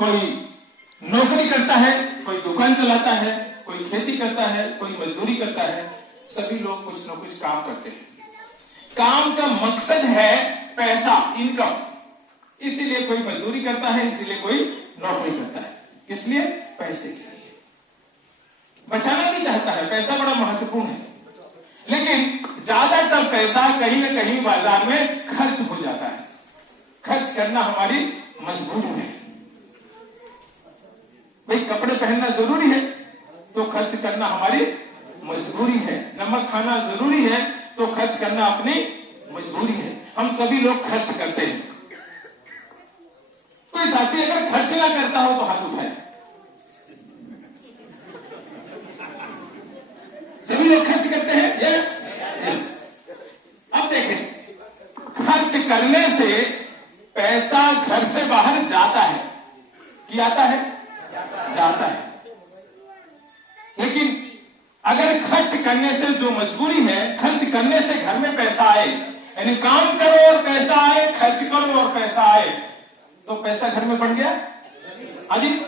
कोई नौकरी करता है, कोई दुकान चलाता है, कोई खेती करता है, कोई मजदूरी करता है, सभी लोग कुछ न कुछ काम करते हैं। काम का मकसद है पैसा, इनकम। इसीलिए कोई मजदूरी करता है, इसीलिए कोई नौकरी करता है। किस लिए? पैसे के लिए। बचाना भी चाहता है, पैसा बड़ा महत्वपूर्ण है, लेकिन ज्यादातर पैसा कहीं न कहीं बाजार में खर्च हो जाता है। खर्च करना हमारी मजबूरी है। भाई कपड़े पहनना जरूरी है तो खर्च करना हमारी मजबूरी है। नमक खाना जरूरी है तो खर्च करना अपनी मजबूरी है। हम सभी लोग खर्च करते हैं। कोई साथी अगर खर्च ना करता हो तो हाथ उठाए। सभी लोग खर्च करते हैं? Yes yes. अब देखें, खर्च करने से पैसा घर से बाहर जाता है कि आता है? जाता है। लेकिन अगर खर्च करने से जो मजबूरी है, खर्च करने से घर में पैसा आए, यानी काम करो और पैसा आए, खर्च करो और पैसा आए, तो पैसा घर में बढ़ गया? अधिक।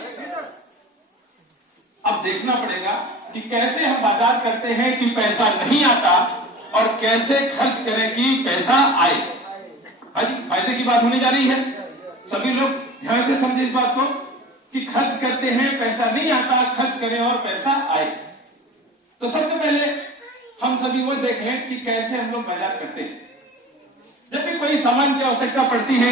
अब देखना पड़ेगा कि कैसे हम बाजार करते हैं कि पैसा नहीं आता और कैसे खर्च करें कि पैसा आए। हाजी, फायदे की बात होने जा रही है। सभी लोग ध्यान से समझे इस बात को कि खर्च करते हैं, पैसा नहीं आता, खर्च करें और पैसा आए। तो सबसे पहले हम सभी वो देख लें कि कैसे हम लोग बाजार करते हैं। जब भी कोई सामान की आवश्यकता पड़ती है,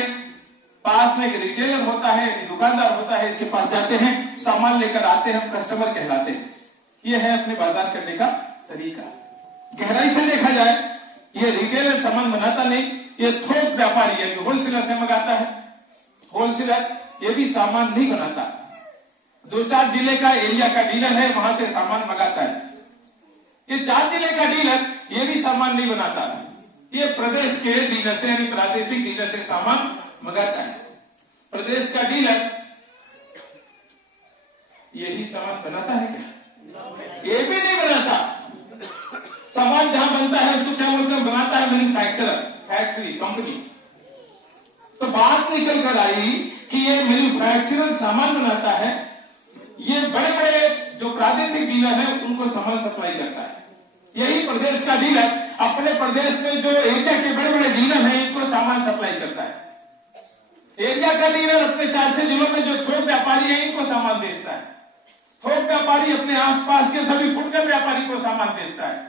पास में एक रिटेलर होता है, एक दुकानदार होता है, इसके पास जाते हैं, सामान लेकर आते हैं, हम कस्टमर कहलाते हैं। यह है अपने बाजार करने का तरीका। गहराई से देखा जाए, यह रिटेलर सामान बनाता नहीं, यह थोक व्यापारी है जो होलसेलर से मंगाता है। होलसेलर ये भी सामान नहीं बनाता, 2-4 जिले का एरिया का डीलर है, वहां से सामान मंगाता है। ये 4 जिले का डीलर ये भी सामान नहीं बनाता, ये प्रदेश के डीलर से यानी प्रादेशिक डीलर से सामान मंगाता है। प्रदेश का डीलर यही सामान बनाता है क्या? ये भी नहीं बनाता। सामान जहां बनता है उसको क्या बोलते हैं? बनाता है मैन्युफैक्चरर, फैक्ट्री, कंपनी। तो बात निकल कर आई कि ये मैन्युफैक्चरर सामान बनाता है, ये बड़े बड़े जो प्रादेशिक डीलर हैं उनको सामान सप्लाई करता है। यही प्रदेश का डीलर अपने प्रदेश में जो एरिया के बड़े बड़े डीलर हैं इनको सामान सप्लाई करता है। एरिया का डीलर अपने 4-6 जिलों में जो थोक व्यापारी है इनको सामान बेचता है। थोक व्यापारी अपने आसपास के सभी फुटकर व्यापारी को सामान बेचता है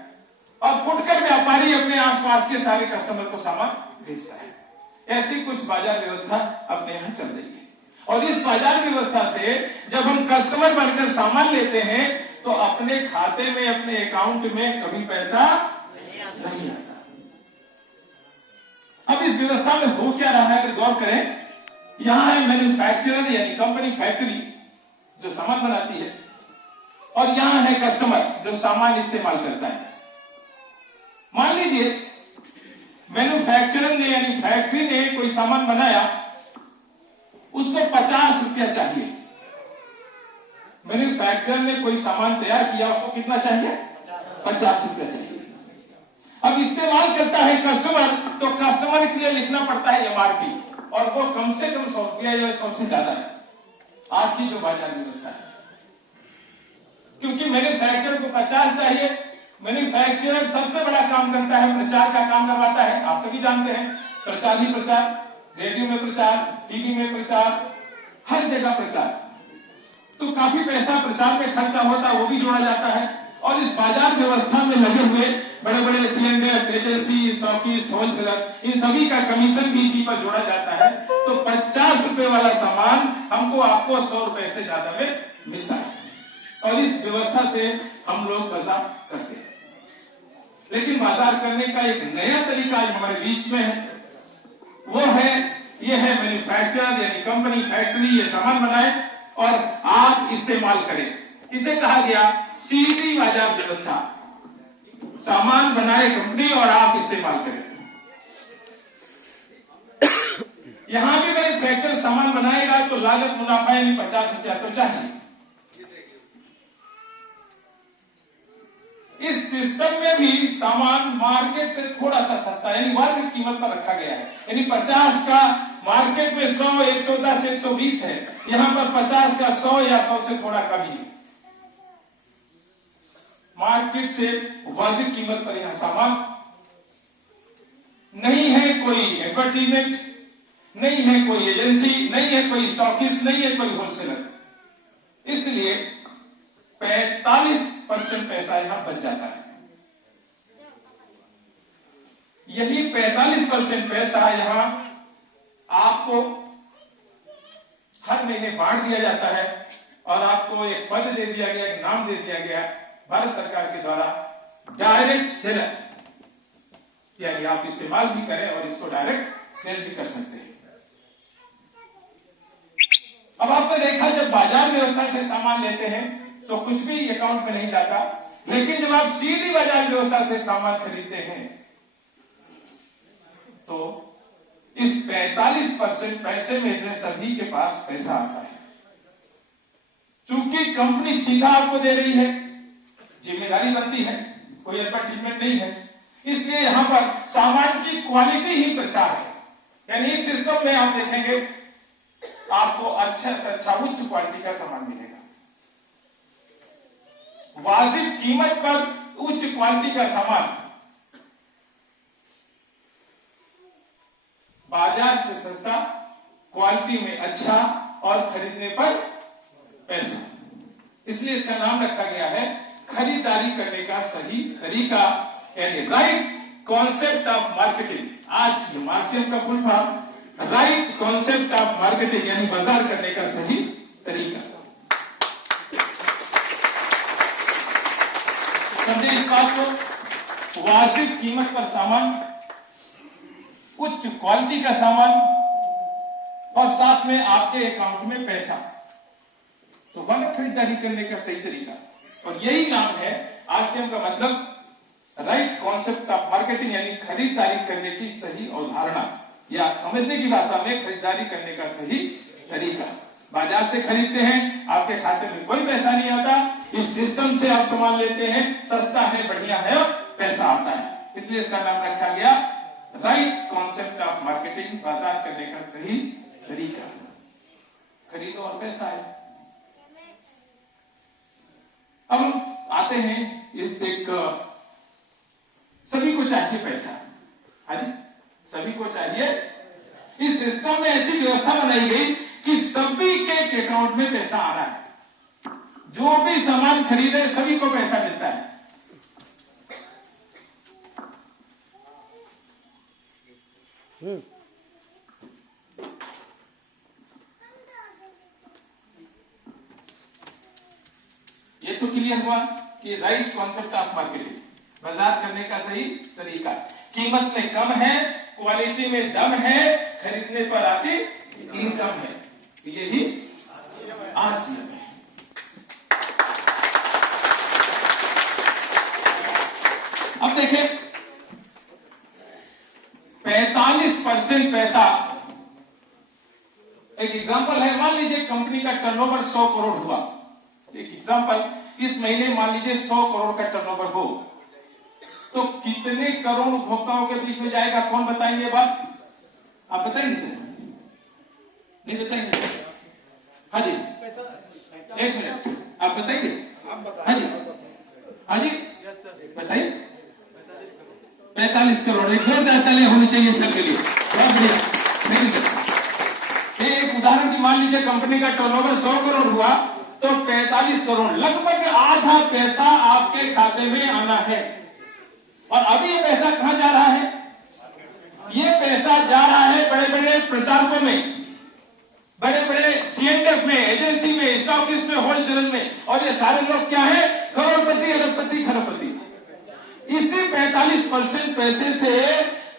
और फुटकर व्यापारी अपने आसपास के सारे कस्टमर को सामान बेचता है। ऐसी कुछ बाजार व्यवस्था अपने यहां चल रही है। और इस बाजार व्यवस्था से जब हम कस्टमर बनकर सामान लेते हैं तो अपने खाते में, अपने अकाउंट में कभी पैसा नहीं आता। अब इस व्यवस्था में हो क्या रहा है अगर गौर करें, यहां है मैन्युफैक्चरर यानी कंपनी, फैक्ट्री जो सामान बनाती है, और यहां है कस्टमर जो सामान इस्तेमाल करता है। मान लीजिए मैन्युफैक्चरर ने यानी फैक्ट्री ने कोई सामान बनाया, उसको 50 रुपया चाहिए। मैन्युफैक्चरर ने कोई सामान तैयार किया, उसको कितना चाहिए? 50 रुपया चाहिए। अब इस्तेमाल करता है कस्टमर, तो कस्टमर के लिए लिखना पड़ता है MRP, और वो कम से कम 100 रुपया या 100 से ज्यादा है आज की जो बाजार व्यवस्था है। क्योंकि मैन्युफैक्चरर को 50 चाहिए। मैन्युफैक्चरर सबसे बड़ा काम करता है, प्रचार का काम करवाता है। आप सभी जानते हैं, प्रचार ही प्रचार, रेडियो में प्रचार, टीवी में प्रचार, हर जगह प्रचार। तो काफी पैसा प्रचार में खर्चा होता है, वो भी जोड़ा जाता है। और इस बाजार व्यवस्था में लगे हुए बड़े बड़े सीएनडीआर, एजेंसी, स्टॉकिस्ट, होलसेलर, इन सभी का कमीशन भी इसी पर जोड़ा जाता है। तो 50 रुपए वाला सामान हमको आपको 100 रुपए से ज्यादा में मिलता है, और इस व्यवस्था से हम लोग बाजार करते हैं। लेकिन बाजार करने का एक नया तरीका आज हमारे बीच में है, वो है ये है मैन्युफैक्चरर यानी कंपनी, फैक्ट्री ये सामान बनाए और आप इस्तेमाल करें। इसे कहा गया सीधी बाजार व्यवस्था। सामान बनाए कंपनी और आप इस्तेमाल करें। यहां भी मैन्युफैक्चरर सामान बनाएगा तो लागत मुनाफा यानी 50 रुपया तो चाहिए। इस सिस्टम में भी सामान मार्केट से थोड़ा सा सस्ता यानी वाजिब कीमत पर रखा गया है। यानी 50 का मार्केट में 100, 110, 120 है, यहां पर 50 का 100 या 100 से थोड़ा कम ही है। मार्केट से वाजिब कीमत पर यहां सामान नहीं है, कोई एडवर्टीजमेंट नहीं है, कोई एजेंसी नहीं है, कोई स्टॉकिस्ट नहीं है, कोई होलसेलर, इसलिए 45% पैसा यहां बच जाता है। यही 45% पैसा यहां आपको हर महीने बांट दिया जाता है और आपको एक पद दे दिया गया, एक नाम दे दिया गया भारत सरकार के द्वारा, डायरेक्ट सेलर, यानी आप इस्तेमाल भी करें और इसको डायरेक्ट सेल भी कर सकते हैं। अब आपने देखा जब बाजार व्यवस्था से सामान लेते हैं तो कुछ भी अकाउंट में नहीं जाता, लेकिन जब आप सीधी बाजार व्यवस्था से सामान खरीदते हैं तो इस 45% पैसे में से सभी के पास पैसा आता है। चूंकि कंपनी सीधा आपको दे रही है, जिम्मेदारी बनती है, कोई एडवर्टीजमेंट नहीं है, इसलिए यहां पर सामान की क्वालिटी ही प्रचार है। यानी इस सिस्टम में आप देखेंगे आपको अच्छा से अच्छा उच्च क्वालिटी का सामान मिलेगा, वाजिब कीमत पर उच्च क्वालिटी का सामान, बाजार से सस्ता, क्वालिटी में अच्छा और खरीदने पर पैसा। इसलिए इसका नाम रखा गया है खरीदारी करने का सही तरीका, यानी राइट कॉन्सेप्ट ऑफ मार्केटिंग। आज मार्क्सियम का full form right concept of marketing, यानी बाजार करने का सही तरीका। समझे इस बात को, वाजिब कीमत पर सामान, उच्च क्वालिटी का सामान और साथ में आपके अकाउंट में पैसा, तो वह खरीदारी करने का सही तरीका। और यही नाम है आरसीएम का मतलब राइट कॉन्सेप्ट ऑफ मार्केटिंग, यानी खरीदारी करने की सही अवधारणा, या समझने की भाषा में खरीदारी करने का सही तरीका। बाजार से खरीदते हैं, आपके खाते में कोई पैसा नहीं आता, इस सिस्टम से आप सामान लेते हैं, सस्ता है, बढ़िया है, पैसा आता है, इसलिए इसका नाम रखा गया राइट कॉन्सेप्ट ऑफ मार्केटिंग, बाजार करने का सही तरीका। खरीदो और पैसा है। अब आते हैं इस एक, सभी को चाहिए पैसा, हाँ जी, सभी को चाहिए। इस सिस्टम में ऐसी व्यवस्था बनाई गई कि सभी के अकाउंट में पैसा आ रहा है, जो भी सामान खरीदे सभी को पैसा मिलता है। ये तो क्लियर हुआ कि राइट कॉन्सेप्ट ऑफ मार्केटिंग, बाजार करने का सही तरीका। कीमत में कम है, क्वालिटी में दम है, खरीदने पर आती इनकम है, यही आरसीएम है। अब देखें 45% पैसा, एक एग्जांपल है, मान लीजिए कंपनी का टर्नओवर 100 करोड़ हुआ, एक एग्जांपल, इस महीने मान लीजिए 100 करोड़ का टर्नओवर हो, तो कितने करोड़ उपभोक्ताओं के बीच में जाएगा, कौन बताएंगे बात? आप बताएंगे सर? नहीं बताएंगे? हाँ जी, एक मिनट, आप बताएंगे? हाँ जी, हाँ जी, बताइए। 45 करोड़, एक जोरदार तालियां होनी चाहिए सर के लिए, बहुत बढ़िया, थैंक यू सर। एक उदाहरण की, मान लीजिए कंपनी का टर्नओवर 100 करोड़ हुआ, तो 45 करोड़, लगभग आधा पैसा आपके खाते में आना है। और अभी ये पैसा कहां जा रहा है? ये पैसा जा रहा है बड़े बड़े प्रचारकों में, बड़े बड़े सीएनडीएफ में, एजेंसी में, स्टॉकिस्ट में, होलसेलर में, और ये सारे लोग क्या है? करोड़पति, अरबपति, खरबपति। इसी 45% पैसे से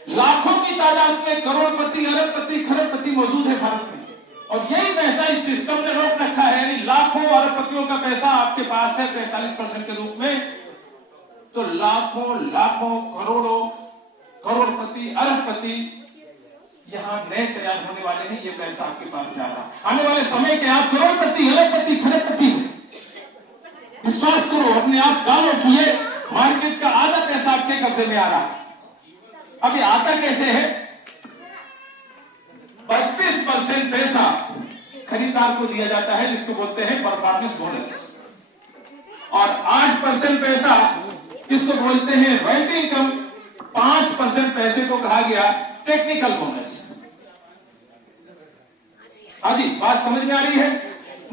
लाखों की तादाद में करोड़पति, अरबपति, खरबपति मौजूद है भारत में, और यही पैसा इस सिस्टम ने रोक रखा है, यानी लाखों अरबपतियों का पैसा आपके पास है 45% के रूप में। तो लाखों लाखों करोड़ों करोड़पति, अरबपति यहां नए तैयार होने वाले हैं, ये पैसा आपके पास जा रहा है। आने वाले समय के आप करोड़पति, अरबपति, खरबपति विश्वास करो, अपने आप डालो कि ये मार्केट का आधा पैसा आपके कब्जे में आ रहा है। अब ये आता कैसे है? 32% पैसा खरीदार को दिया जाता है, जिसको बोलते हैं परफॉर्मेंस बोनस। और 8% पैसा किसको बोलते हैं? Royalty income. 5% पैसे को कहा गया टेक्निकल बोनस। हाँ जी, बात समझ में आ रही है?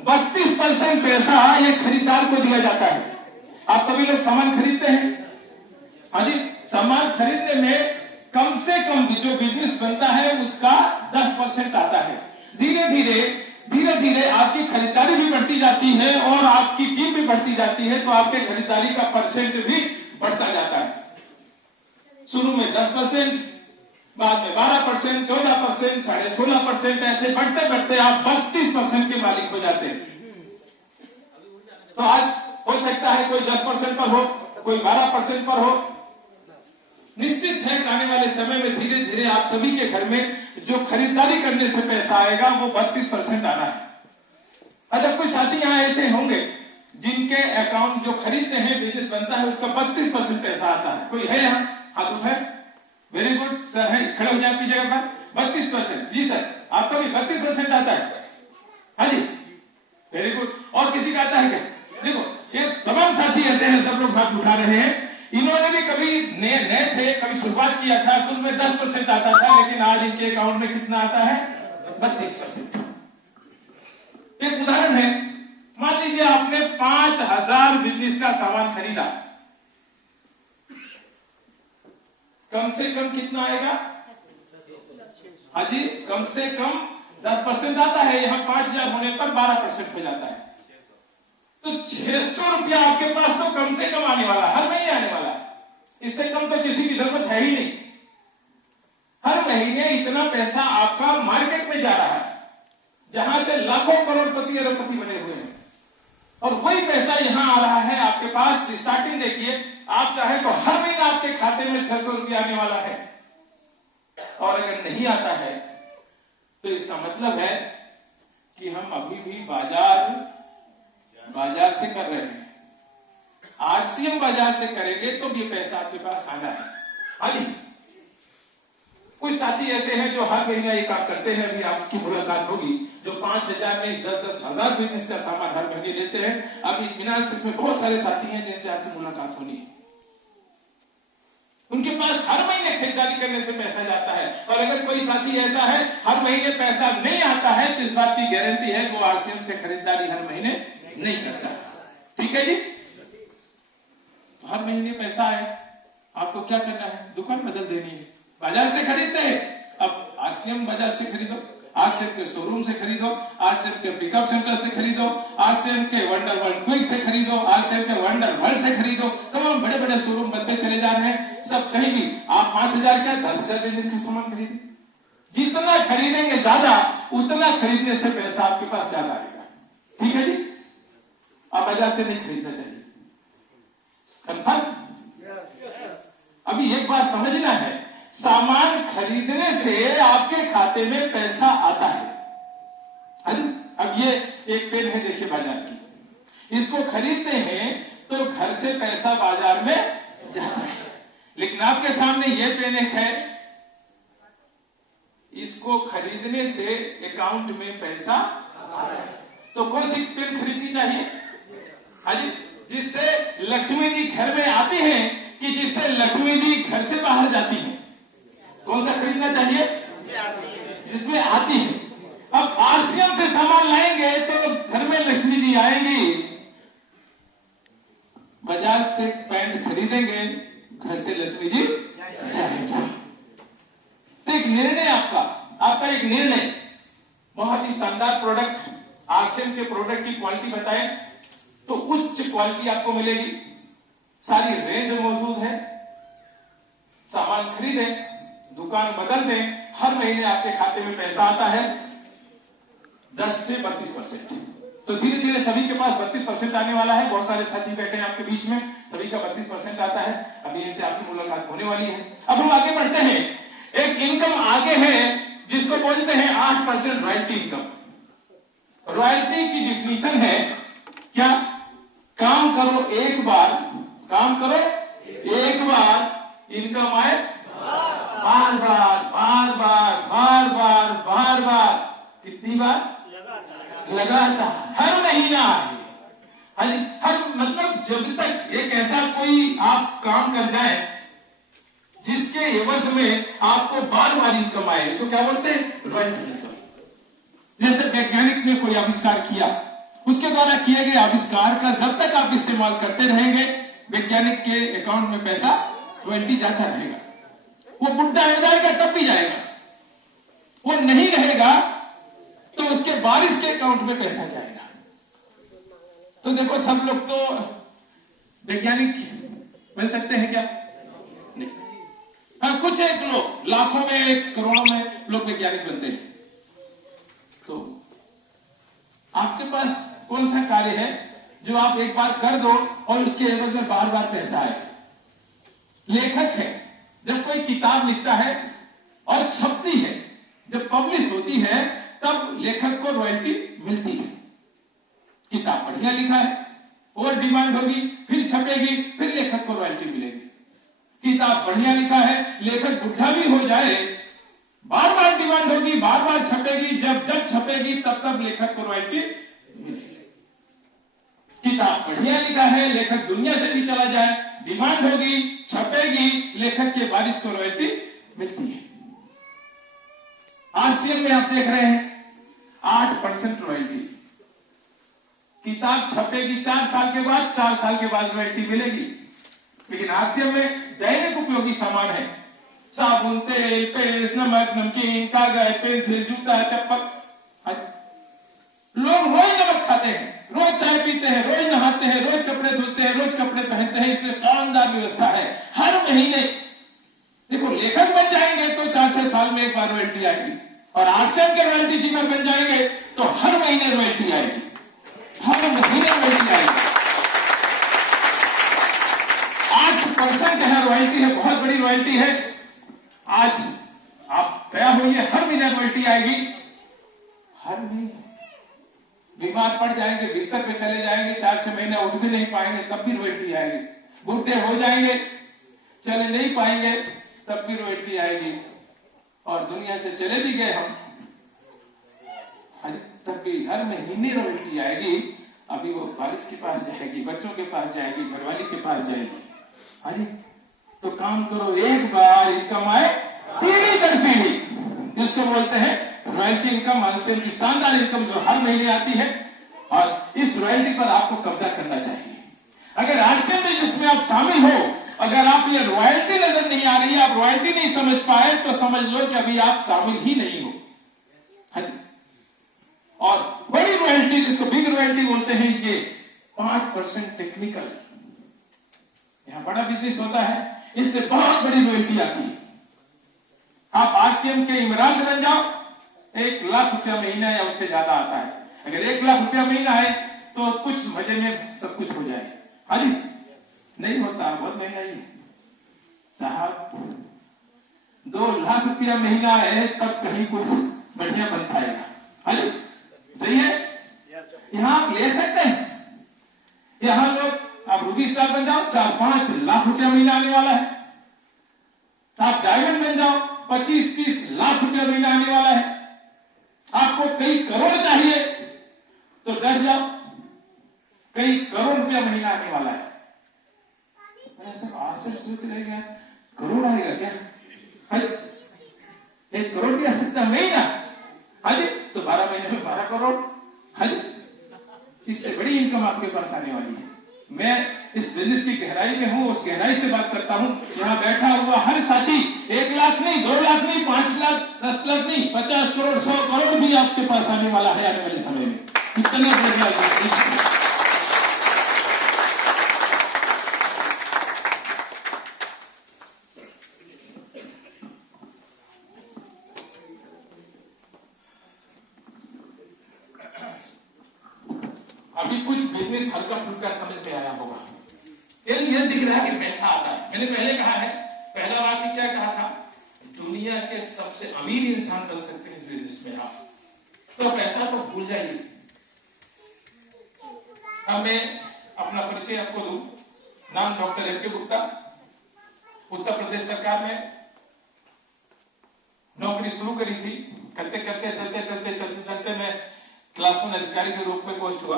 32% पैसा ये खरीदार को दिया जाता है। आप सभी लोग सामान खरीदते हैं। हाँ जी, सामान खरीदने में कम से कम जो बिजनेस बनता है उसका 10% आता है। धीरे धीरे आपकी खरीदारी भी बढ़ती जाती है और आपकी टीम भी बढ़ती जाती है, तो आपके खरीदारी का परसेंट भी बढ़ता जाता है। शुरू में 10%, बाद में 12%, 14%, 16.5%, ऐसे बढ़ते बढ़ते आप 32% के मालिक हो जाते हैं। तो आज हो सकता है कोई 10% पर हो, कोई 12% पर हो। निश्चित है कि आने वाले समय में धीरे धीरे आप सभी के घर में जो खरीदारी करने से पैसा आएगा वो 32% आना है। अच्छा, कुछ साथी यहाँ ऐसे होंगे जिनके अकाउंट जो खरीदते हैं, बिजनेस बनता है, उसका 32% पैसा आता है। कोई है यहाँ? हाथ उठाए। वेरी गुड सर, है, खड़े हो जाए अपनी जगह पर। 32%। जी सर, आपका भी 32% आता है? हाँ जी, वेरी गुड। और किसी का आता है क्या? देखो, ये तमाम साथी ऐसे हैं, सब लोग हाथ उठा रहे हैं। इन्होंने भी कभी नए थे, कभी शुरुआत किया था, शुरू में 10% आता था, लेकिन आज इनके अकाउंट में कितना आता है? 32%। एक उदाहरण है, मान लीजिए आपने 5000 बिजनेस का सामान खरीदा, कम से कम कितना आएगा? हाँ जी, कम से कम 10% आता है। यहाँ 5000 होने पर 12% हो जाता है, तो 600 रुपया आपके पास तो कम से कम आने वाला, हर महीने आने वाला है। इससे कम तो किसी की जरूरत है ही नहीं। हर महीने इतना पैसा आपका मार्केट में जा रहा है, जहां से लाखों करोड़पति अरबपति बने हुए हैं, और वही पैसा यहां आ रहा है आपके पास। स्टार्टिंग देखिए, आप चाहे तो हर महीना आपके खाते में 600 रुपया आने वाला है, और अगर नहीं आता है तो इसका मतलब है कि हम अभी भी बाजार से कर रहे हैं। आरसीएम बाजार से करेंगे तो ये पैसा आपके पास आना है। हाँ जी, कुछ साथी ऐसे हैं जो हर महीना ये काम करते हैं। अभी आपकी मुलाकात होगी, जो 5000 में 10-10 हजार बिजनेस का सामान हर महीने लेते हैं। अभी फिनांस में बहुत सारे साथी हैं जिनसे आपकी मुलाकात होनी है। उनके पास हर महीने खरीदारी करने से पैसा जाता है। और अगर कोई साथी ऐसा है हर महीने पैसा नहीं आता है, तो इस बात की गारंटी है वो आरसीएम से खरीदारी हर महीने नहीं करता। ठीक है जी, हर महीने पैसा आए, आपको क्या करना है? दुकान बदल देनी है। बाजार से खरीदते हैं, अब आरसीएम बाजार से खरीदो, आरसीएम के शोरूम से खरीदो, आरसीएम के पिकअप सेंटर से खरीदो, आरसीएम के वंडर वर्ल्ड क्विक से खरीदो, आरसीएम के वंडर वर्ल्ड से खरीदो। तमाम बड़े बड़े शोरूम बनते चले जा रहे हैं। सब कहीं भी आप 5000 क्या 10,000 बिजनेस का सामान खरीदें। जितना खरीदेंगे ज्यादा, उतना खरीदने से पैसा आपके पास ज्यादा आएगा। ठीक है जी, आप बाजार से नहीं खरीदना चाहिए। कंफर्म? अभी एक बात समझना है, सामान खरीदने से आपके खाते में पैसा आता है। अब ये एक पेन है, देखिए बाजार की, इसको खरीदते हैं तो घर से पैसा बाजार में जाता है। लेकिन आपके सामने ये पेन एक है, इसको खरीदने से अकाउंट में पैसा आ रहा है। तो कौन सी पेन खरीदनी चाहिए? हाँ जी, जिससे लक्ष्मी जी घर में आती हैं कि जिससे लक्ष्मी जी घर से बाहर जाती हैं। कौन सा खरीदना चाहिए? जिसमें आती है। अब आरसीएम से सामान लाएंगे तो घर में लक्ष्मी जी आएंगी, बाजार से पैंट खरीदेंगे, घर से लक्ष्मी जी जाएंगे। तो एक निर्णय आपका एक निर्णय, बहुत ही शानदार प्रोडक्ट, आरसीएम के प्रोडक्ट की क्वालिटी बताएं तो उच्च क्वालिटी आपको मिलेगी, सारी रेंज मौजूद है। सामान खरीदें, दुकान बदल दें, हर महीने आपके खाते में पैसा आता है 10 से 32%। तो धीरे धीरे सभी के पास 32% आने वाला है। बहुत सारे साथी बैठे हैं आपके बीच में, सभी का 32% आता है। अभी इनसे आपकी मुलाकात होने वाली है। अब हम आगे बढ़ते हैं। एक इनकम आगे है जिसको बोलते हैं 8% रॉयल्टी इनकम। रॉयल्टी की डिफिनीशन है क्या? काम करो एक बार, इनकम आए बार बार। कितनी बार? लगातार हर महीना आए, हर मतलब जब तक एक ऐसा कोई आप काम कर जाए जिसके एवज में आपको बार बार इनकम आए, इसको क्या बोलते हैं? Royalty income. जैसे वैज्ञानिक ने कोई आविष्कार किया, उसके द्वारा किए गए आविष्कार का जब तक आप इस्तेमाल करते रहेंगे, वैज्ञानिक के अकाउंट में पैसा रॉयल्टी जाता रहेगा। वो बुढ़ा हो जाएगा तब भी जाएगा, वो नहीं रहेगा तो उसके वारिस के अकाउंट में पैसा जाएगा। तो देखो, सब लोग तो वैज्ञानिक बन सकते हैं क्या? नहीं। हाँ, कुछ एक लोग, लाखों में करोड़ों में लोग वैज्ञानिक बनते हैं। तो आपके पास कौन सा कार्य है जो आप एक बार कर दो और उसके एवज में बार बार पैसा आए? लेखक है, जब कोई किताब लिखता है और छपती है, जब पब्लिश होती है, तब लेखक को रॉयल्टी मिलती है। किताब बढ़िया लिखा है और डिमांड होगी, फिर छपेगी, फिर लेखक को रॉयल्टी मिलेगी। किताब बढ़िया लिखा है, लेखक बुढ़ा भी हो जाए, बार बार डिमांड होगी, बार बार छपेगी, जब जब छपेगी तब तब लेखक को रॉयल्टी मिलेगी। किताब बढ़िया लिखा है, लेखक दुनिया से भी चला जाए, डिमांड होगी, छपेगी, लेखक के वारिस को रॉयल्टी मिलती है। आरसीएम में आप देख रहे हैं 8% रॉयल्टी। किताब छपेगी 4 साल के बाद, 4 साल के बाद रॉयल्टी मिलेगी। लेकिन आरसीएम में दैनिक उपयोगी सामान है, साबुन, तेल, पेस्ट, नमक, नमकीन, कागज, पेंसिल, जूता, चप्पल। लोग रोज नमक खाते हैं, रोज चाय पीते हैं, रोज नहाते हैं, रोज कपड़े धोते हैं, रोज कपड़े पहनते हैं। इसमें शानदार व्यवस्था है। हर महीने देखो, लेखक बन जाएंगे तो 4-6 साल में एक बार रॉयल्टी आएगी, और आरसीएम के रॉयल्टी जिम्मे बन जाएंगे तो हर महीने रॉयल्टी आएगी, हर महीने रॉयल्टी आएगी। 8% है रॉयल्टी, है बहुत बड़ी रॉयल्टी है। आज आप तैयार होइए, हर महीने रॉयल्टी आएगी। हर महीने बीमार पड़ जाएंगे, बिस्तर पे चले जाएंगे, 4-6 महीने उठ भी नहीं पाएंगे, तब भी रॉयल्टी आएगी। बूढ़े हो जाएंगे, चले नहीं पाएंगे, तब भी रॉयल्टी आएगी। और दुनिया से चले भी गए हम, तब भी हर महीने रॉयल्टी आएगी। अभी वो वारिस के पास जाएगी, बच्चों के पास जाएगी, घरवाली के पास जाएगी। अरे तो काम करो, एक बार इनकम आए पीढ़ी दर पीढ़ी, जिसको बोलते हैं रॉयल्टी इनकम, आरसीएम की शानदार इनकम जो हर महीने आती है। और इस रॉयल्टी पर आपको कब्जा करना चाहिए। अगर आरसीएम में जिसमें आप शामिल हो, अगर आप ये रॉयल्टी नजर नहीं आ रही है, आप रॉयल्टी नहीं समझ पाए, तो समझ लो कि अभी आप शामिल ही नहीं हो। और बड़ी रॉयल्टी, जिसको बिग रॉयल्टी बोलते हैं, ये 5% टेक्निकल, यहां बड़ा बिजनेस होता है, इससे बहुत बड़ी रॉयल्टी आती है। आप आरसीएम के इमरान बन जाओ, 1 लाख रुपया महीना या उससे ज्यादा आता है। अगर 1 लाख रुपया महीना है तो कुछ मजे में सब कुछ हो जाए। हाँ जी, नहीं होता, बहुत महंगाई है साहब। 2 लाख रुपया महीना है तब कहीं कुछ बढ़िया बन पाएगा। हाँ जी, सही है। यहां आप ले सकते हैं, यहां लोग, आप रूबी स्टार बन जाओ, 4-5 लाख रुपया महीना आने वाला है। आप डायमंड बन जाओ, 25-30 लाख रुपया महीना आने वाला है। आपको कई करोड़ चाहिए तो डर जाओ, कई करोड़ रुपया महीना आने वाला है। सब आश्चर्य सोच रहे हैं, करोड़ आएगा क्या? 1 करोड़ भी आ सकता महीना। हाँ जी, तो 12 महीने में 12 करोड़। हाँ जी, इससे बड़ी इनकम आपके पास आने वाली है। मैं इस बिजनेस की गहराई में हूं, उस गहराई से बात करता हूं। यहां बैठा हुआ हर साथी 1 लाख नहीं, 2 लाख नहीं, 5 लाख, 10 लाख नहीं, 50 करोड़, 100 करोड़ भी आपके पास आने वाला है आने वाले समय में। इतना बड़ा अभी कुछ बिजनेस हल्का फुल्का समझ में आया होगा। यह दिख रहा है कि पैसा आता है। मैंने पहले कहा है, पहला वाक्य क्या कहा था? दुनिया के सबसे अमीर इंसान बन सकते हैं इस बिजनेस में आप। तो पैसा तो भूल जाइए। अब मैं अपना परिचय आपको दूं। नाम डॉक्टर एम के गुप्ता। उत्तर प्रदेश सरकार में नौकरी शुरू करी थी। करते करते चलते चलते चलते चलते मैं क्लास 1 अधिकारी के रूप में पोस्ट हुआ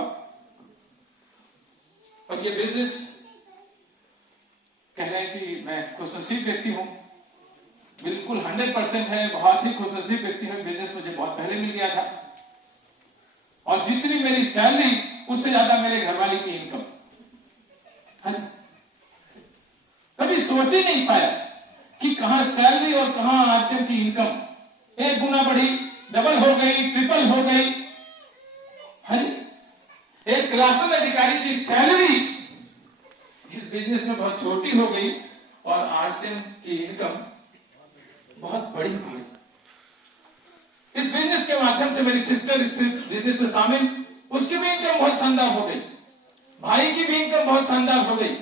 और ये बिजनेस कह रहे हैं कि मैं खुशनसीब व्यक्ति हूं, बिल्कुल 100% है, बहुत ही खुशनसीब व्यक्ति हूं। बिजनेस मुझे बहुत पहले मिल गया था और जितनी मेरी सैलरी उससे ज्यादा मेरे घरवाली की इनकम। कभी सोच ही नहीं पाया कि कहां सैलरी और कहां आरसीएम की इनकम 1 गुना बढ़ी, डबल हो गई, ट्रिपल हो गई। एक क्लास 1 अधिकारी की सैलरी इस बिजनेस में बहुत छोटी हो गई और आरसीएम की इनकम बहुत बड़ी हो गई। इस बिजनेस के माध्यम से मेरी सिस्टर इस बिजनेस में शामिल, उसकी भी इनकम बहुत शानदार हो गई, भाई की भी इनकम बहुत शानदार हो गई।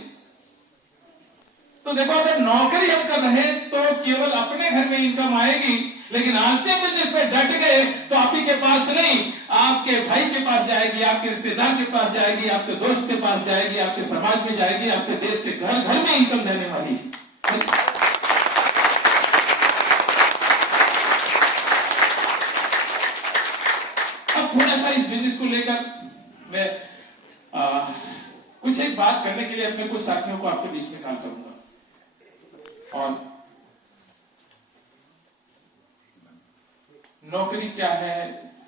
तो देखो, अगर नौकरी हम कर रहे हैं तो केवल अपने घर में इनकम आएगी, लेकिन आरसीएम बिजनेस में डट गए तो आप ही के पास नहीं, आपके भाई के पास जाएगी, आपके रिश्तेदार के पास जाएगी, आपके दोस्त के पास जाएगी, आपके समाज में जाएगी, आपके देश के घर घर में इनकम देने वाली है। अब थोड़ा सा इस बिजनेस को लेकर मैं कुछ एक बात करने के लिए अपने कुछ साथियों को आपके बीच में कॉल करूंगा। और नौकरी क्या है,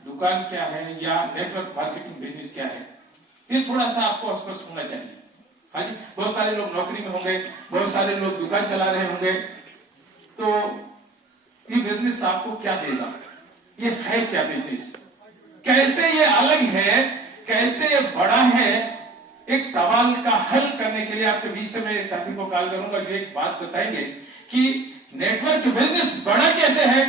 दुकान क्या है, या नेटवर्क मार्केटिंग बिजनेस क्या है, ये थोड़ा सा आपको स्पष्ट होना चाहिए। हाँ जी, बहुत सारे लोग नौकरी में होंगे, बहुत सारे लोग दुकान चला रहे होंगे, तो ये बिजनेस आपको क्या देगा, ये है क्या बिजनेस, कैसे ये अलग है, कैसे ये बड़ा है। एक सवाल का हल करने के लिए आपके बीच से मैं एक साथी को कॉल करूंगा जो एक बात बताएंगे कि नेटवर्क बिजनेस बड़ा कैसे है